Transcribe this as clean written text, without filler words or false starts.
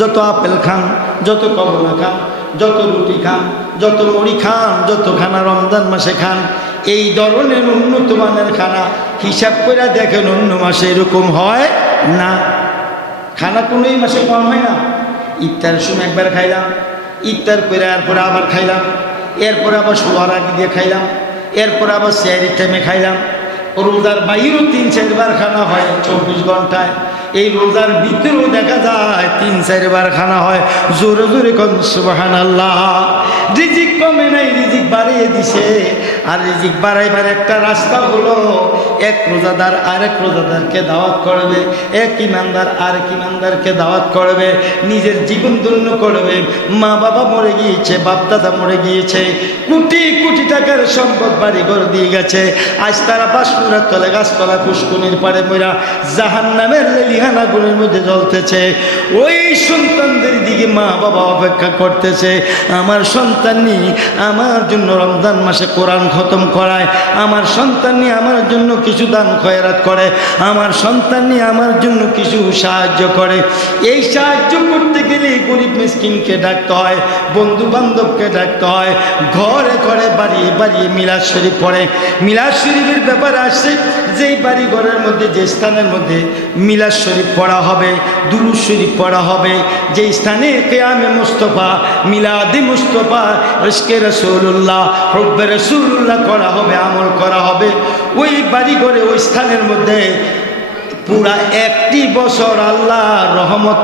যত আপেল খান, যত কমলা খান, যত রুটি খান, যত মুড়ি খান, যত খানা রমজান মাসে খান, এই ধরনের উন্নত মানের খানা হিসাব করে দেখেন অন্য মাসে এরকম হয় না। খানা কোনো এই মাসে কম হয় না। ইফতারের সময় একবার খাইলাম, ইফতার করে এরপরে আবার খাইলাম, এরপরে আবার শোয়ার আগে দিয়ে খাইলাম, এরপরে আবার সেহরির টাইমে খাইলাম। রোজার বাইরেও 3-4 বার খানা হয় 24 ঘন্টায়। এই রোজার ভিতরেও দেখা যায় 3-4 বার খানা হয়। জোরে জোরে কোন সুবহানাল্লাহ। রিজিক কমে নাই, রিজিক বাড়িয়ে দিছে। আর রিজিক বাড়াইবার একটা রাস্তা হলো, এক রোজাদার আরেক রোজাদারকে দাওয়াত করবে, এক ইমানদার আরেক ইমানদারকে দাওয়াত করবে, নিজের জীবন ধন্য করবে। মা বাবা মরে গিয়েছে, বাপ দাদা মরে গিয়েছে, কোটি কোটি টাকার সম্পদ বাড়ি ঘর দিয়ে গেছে, আজ তারা বাসপুরার তলে গাছতলা পুষ্কুনির পাড়ে মরা জাহান্নামের লেলিহানাগুলোর মধ্যে জ্বলতেছে। ওই সন্তানদের দিকে মা বাবা অপেক্ষা করতেছে, আমার সন্তান নিয়ে আমার জন্য রমজান মাসে কোরআন খতম করায়, আমার সন্তান নিয়ে আমার জন্য কিছু দান খয়রাত করে, আমার সন্তান নিয়ে আমার জন্য কিছু সাহায্য করে। এই সাহায্য করতে গেলে গরিব মিসকিনকে ডাকতে হয়, বন্ধু বান্ধবকে ডাকতে হয়, ঘরে ঘরে বাড়িয়ে বাড়িয়ে মিলাদ শরীফ পড়ে। মিলাদ শরীফের ব্যাপারে আসছে, যেই বাড়ি ঘরের মধ্যে যে স্থানের মধ্যে মিলাদ শরীফ পড়া হবে, দুরূদ শরীফ পড়া হবে, যে স্থানে কিয়ামে মুস্তাফা, মিলাদে মুস্তাফা, ইশকে রাসূলুল্লাহ, হুব্বে রাসূলুল্লাহ করা হবে, আমল করা হবে, ওই বাড়ি ঘরে ওই স্থানের মধ্যে পুরা 1 বছর আল্লাহর রহমত